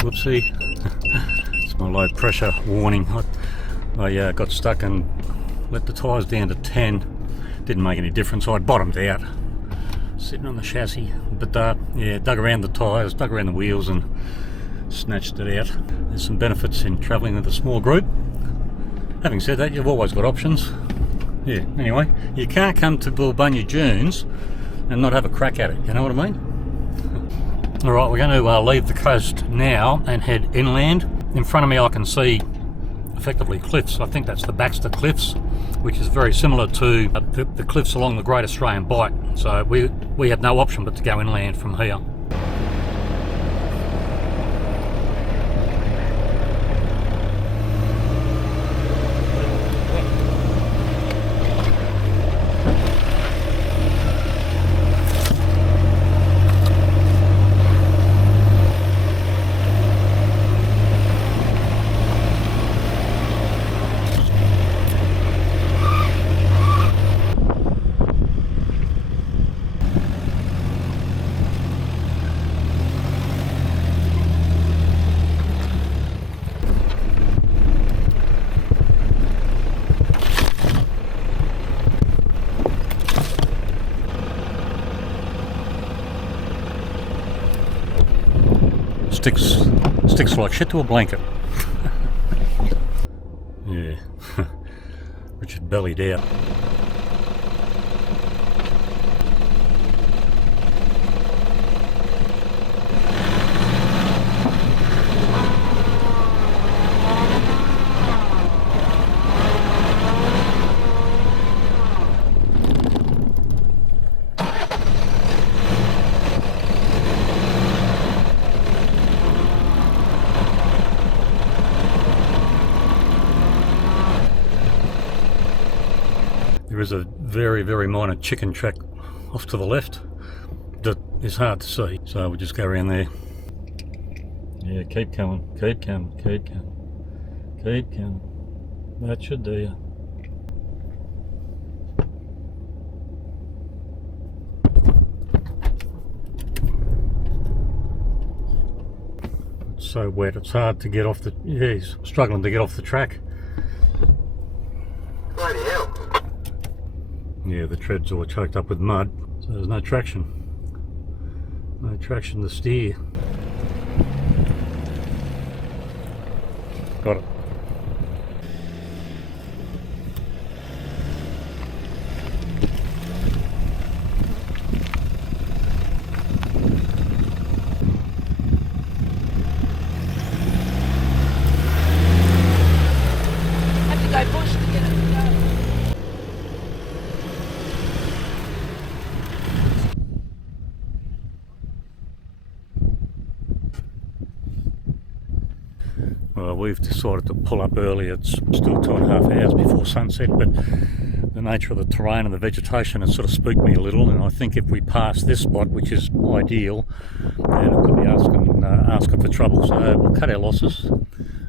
Whoopsie. It's my low pressure warning. I got stuck and let the tyres down to 10. Didn't make any difference. I bottomed out sitting on the chassis. But yeah, dug around the tyres, dug around the wheels and snatched it out. There's some benefits in travelling with a small group. Having said that, you've always got options. Yeah, anyway, you can't come to Bilbunya Dunes and not have a crack at it, you know what I mean? Alright, we're going to leave the coast now and head inland. In front of me I can see effectively cliffs. I think that's the Baxter Cliffs, which is very similar to the cliffs along the Great Australian Bight. So we have no option but to go inland from here. Sticks like shit to a blanket. Yeah, Richard bellied out. There is a very, very minor chicken track off to the left that is hard to see, so we'll just go around there. Yeah, keep coming, keep coming, keep coming, keep coming. That should do you. It's so wet, it's hard to get off the... Yeah, he's struggling to get off the track. Bloody hell. Yeah, the tread's all choked up with mud, so there's no traction. No traction to steer. Got it. Have to go bush to get it to go. Well, we've decided to pull up early. It's still 2.5 hours before sunset, but the nature of the terrain and the vegetation has sort of spooked me a little, and I think if we pass this spot, which is ideal, then it could be asking for trouble. So we'll cut our losses.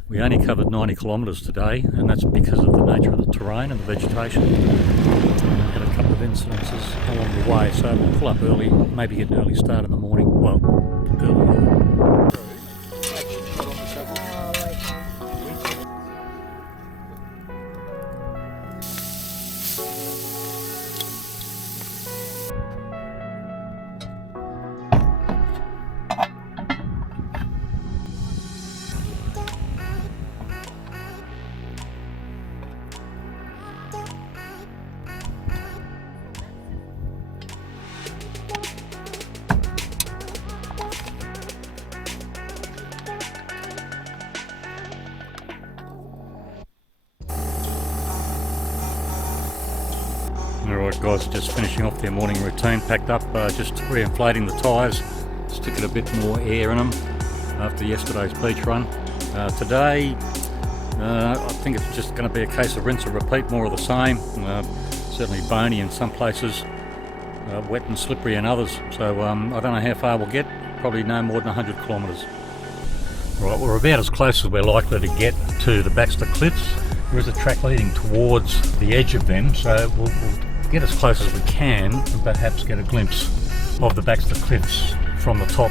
We only covered 90 kilometres today, and that's because of the nature of the terrain and the vegetation. We had a couple of incidences along the way, so we'll pull up early, maybe get an early start in the morning. Well, early. Alright guys, just finishing off their morning routine, packed up, just re-inflating the tyres, sticking a bit more air in them after yesterday's beach run. Today, I think it's just going to be a case of rinse and repeat, more of the same, certainly bony in some places, wet and slippery in others, so I don't know how far we'll get, probably no more than 100 kilometres. Right, we're about as close as we're likely to get to the Baxter Cliffs. There is a track leading towards the edge of them, so we'll get as close as we can and perhaps get a glimpse of the Baxter Cliffs from the top.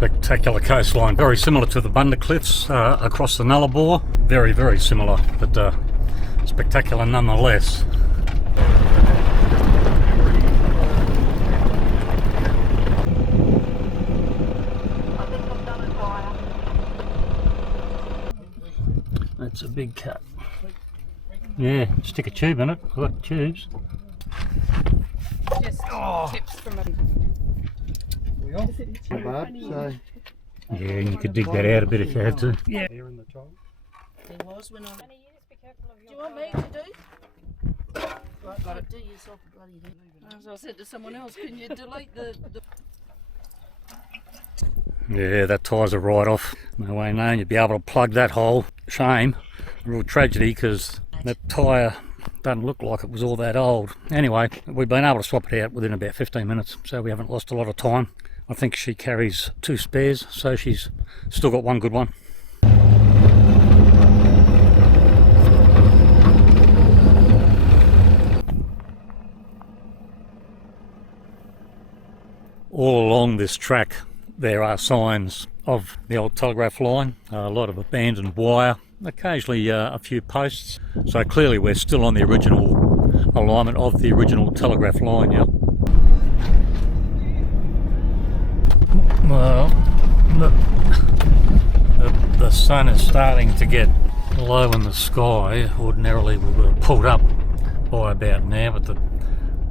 Spectacular coastline, very similar to the Baxter Cliffs across the Nullarbor. Very, very similar, but spectacular nonetheless. That's a big cut. Yeah, stick a tube in it. I've got tubes. Just tips from a... Yeah, and you could dig that out a bit if you had to. Yeah. There was when I... Do you want me to do? Right, do yourself a bloody thing. As I said to someone else, can you delete the... Yeah, that tie's a write-off. No way known you'd be able to plug that hole. Shame. A real tragedy, because that tyre doesn't look like it was all that old. Anyway, we've been able to swap it out within about 15 minutes, so we haven't lost a lot of time. I think she carries 2 spares, so she's still got one good one. All along this track there are signs of the old telegraph line, a lot of abandoned wire, occasionally a few posts, so clearly we're still on the original alignment of the original telegraph line. Yeah. Well, the sun is starting to get low in the sky. Ordinarily we were pulled up by about now, but the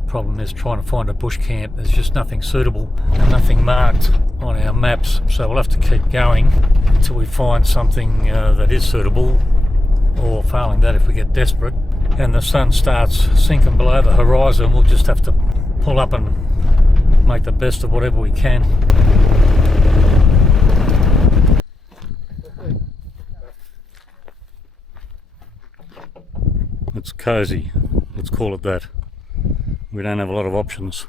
problem is trying to find a bush camp. There's just nothing suitable and nothing marked on our maps, so we'll have to keep going until we find something that is suitable, or failing that, if we get desperate and the sun starts sinking below the horizon, we'll just have to pull up and make the best of whatever we can. It's cosy, let's call it that. We don't have a lot of options.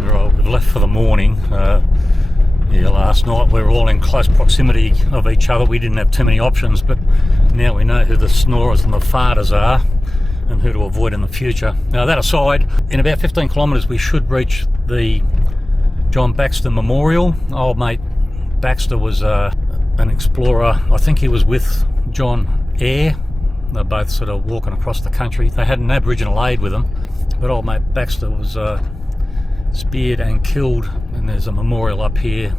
Right, we've left for the morning. Last night we were all in close proximity of each other. We didn't have too many options, but now we know who the snorers and the farters are, and who to avoid in the future. Now, that aside, in about 15 kilometres we should reach the John Baxter Memorial. Old mate Baxter was an explorer. I think he was with John Eyre. They're both sort of walking across the country. They had an Aboriginal aide with them, but old mate Baxter was speared and killed, and there's a memorial up here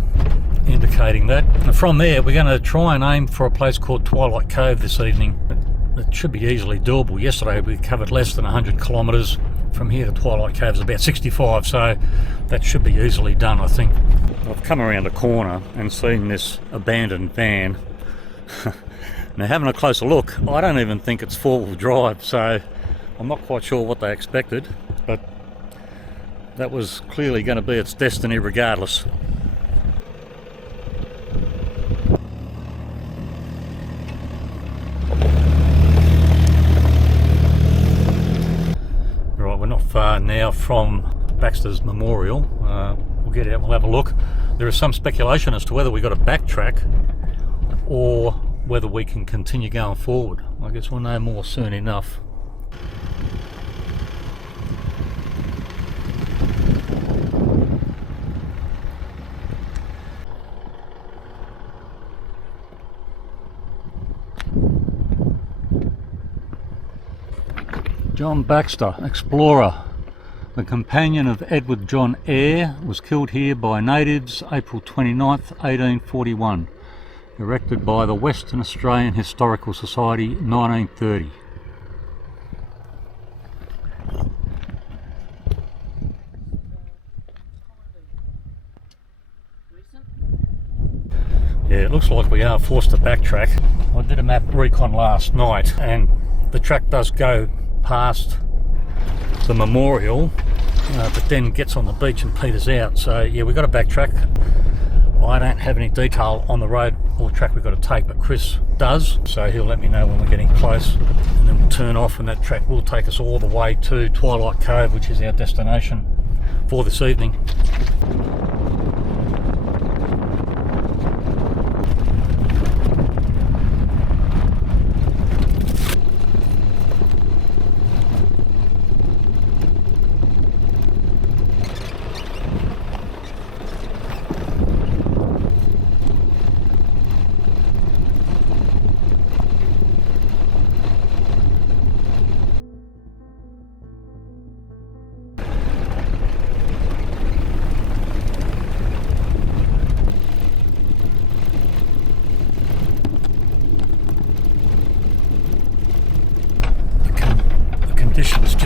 indicating that. And from there we're going to try and aim for a place called Twilight Cove this evening. It should be easily doable. Yesterday we covered less than 100 kilometres. From here to Twilight Cove is about 65, so that should be easily done, I think. I've come around a corner and seen this abandoned van. Now, having a closer look, I don't even think it's four-wheel drive, so I'm not quite sure what they expected, but that was clearly going to be its destiny regardless. Right, we're not far now from Baxter's Memorial. We'll get out, we'll have a look. There is some speculation as to whether we got to backtrack or whether we can continue going forward. I guess we'll know more soon enough. John Baxter, explorer, the companion of Edward John Eyre, was killed here by natives April 29th, 1841. Erected by the Western Australian Historical Society, 1930. Yeah, it looks like we are forced to backtrack. I did a map recon last night, and the track does go past the memorial, but then gets on the beach and peters out. So yeah, we've got to backtrack. I don't have any detail on the road or track we've got to take, but Chris does, so he'll let me know when we're getting close, and then we'll turn off, and that track will take us all the way to Twilight Cove, which is our destination for this evening.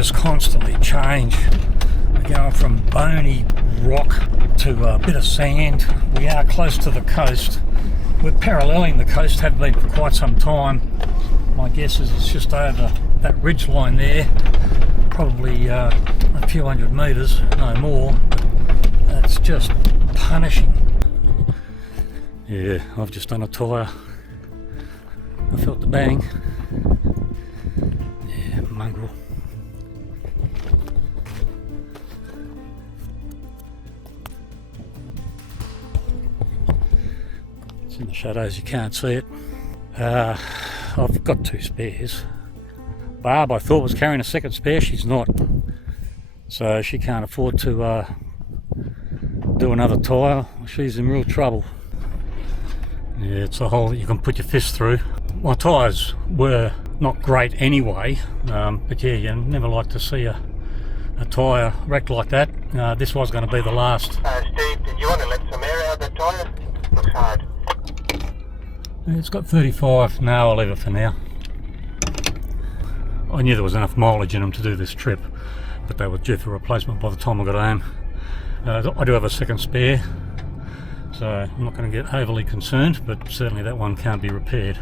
just constantly change. We're going from bony rock to a bit of sand. We are close to the coast. We're paralleling the coast, have been for quite some time. My guess is it's just over that ridge line there, probably a few hundred metres, no more. It's just punishing. Yeah, I've just done a tyre. I felt the bang. Yeah, mongrel. It's in the shadows, you can't see it. I've got 2 spares. Barb, I thought, was carrying a second spare. She's not. So she can't afford to do another tyre. She's in real trouble. Yeah, it's a hole that you can put your fist through. My tyres were not great anyway, but yeah, you never like to see a tyre wrecked like that. This was going to be the last. Steve, did you want to let some air out of the tyre? Looks hard. Yeah, it's got 35. No, I'll leave it for now. I knew there was enough mileage in them to do this trip, but they were due for replacement by the time I got home. I do have a second spare, so I'm not going to get overly concerned, but certainly that one can't be repaired.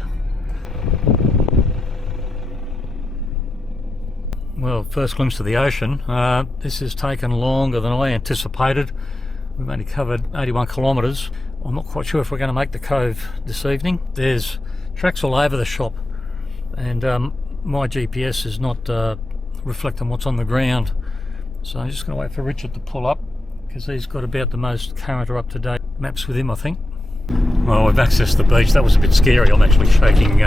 Well, first glimpse of the ocean. This has taken longer than I anticipated. We've only covered 81 kilometres. I'm not quite sure if we're going to make the cove this evening. There's tracks all over the shop, and my GPS is not reflecting what's on the ground. So I'm just going to wait for Richard to pull up, because he's got about the most current or up-to-date maps with him, I think. Well, we've accessed the beach. That was a bit scary. I'm actually shaking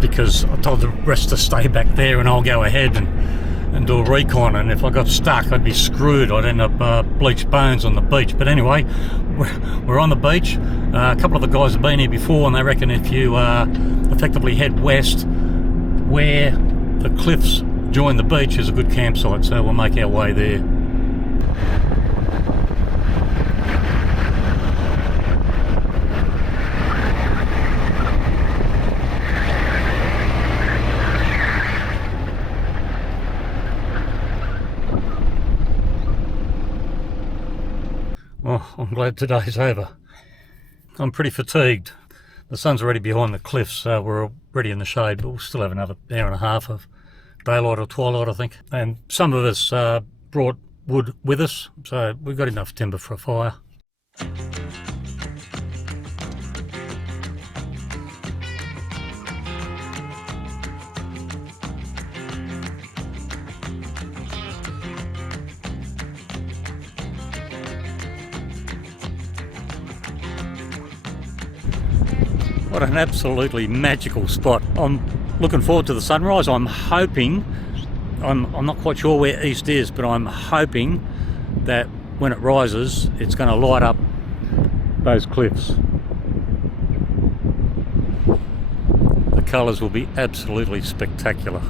because I told the rest to stay back there and I'll go ahead and do a recon, and if I got stuck I'd be screwed. I'd end up bleached bones on the beach. But anyway, we're on the beach. A couple of the guys have been here before, and they reckon if you effectively head west where the cliffs join the beach is a good campsite, so we'll make our way there. Oh, I'm glad today's over. I'm pretty fatigued. The sun's already behind the cliffs, so we're already in the shade, but we'll still have another hour and a half of daylight or twilight, I think. And some of us brought wood with us, so we've got enough timber for a fire. What an absolutely magical spot. I'm looking forward to the sunrise. I'm hoping, I'm not quite sure where east is, but I'm hoping that when it rises, it's going to light up those cliffs. The colours will be absolutely spectacular.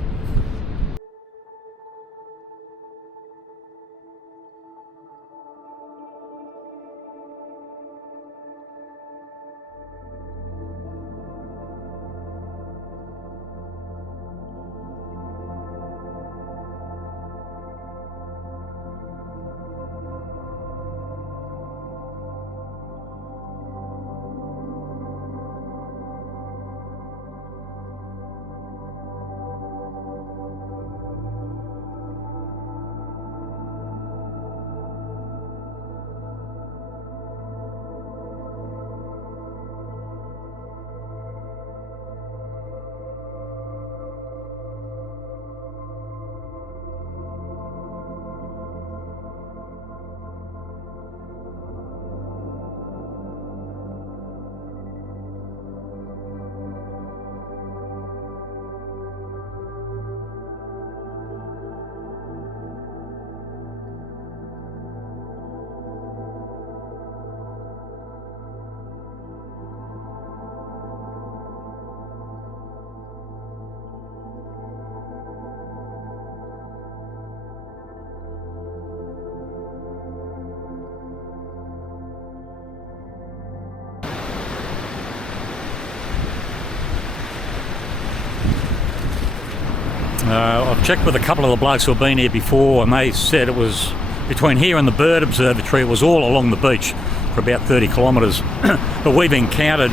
I've checked with a couple of the blokes who have been here before, and they said it was between here and the bird observatory. It was all along the beach for about 30 kilometres. But we've encountered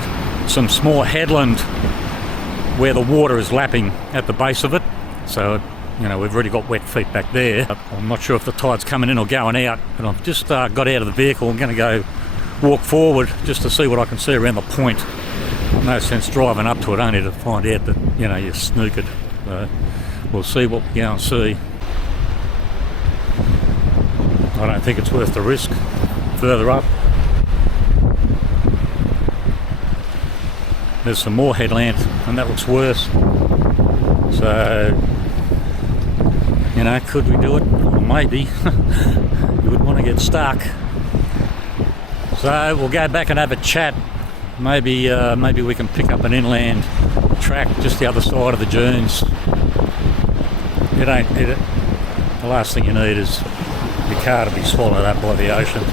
some small headland where the water is lapping at the base of it. So, you know, we've already got wet feet back there. I'm not sure if the tide's coming in or going out, but I've just got out of the vehicle. I'm going to go walk forward just to see what I can see around the point. No sense driving up to it only to find out that, you know, you're snookered. So we'll see what we go and see. I don't think it's worth the risk. Further up, there's some more headland, and that looks worse. So, you know, could we do it? Well, maybe. You would want to get stuck. So we'll go back and have a chat. Maybe we can pick up an inland track just the other side of the dunes. The last thing you need is your car to be swallowed up by the ocean.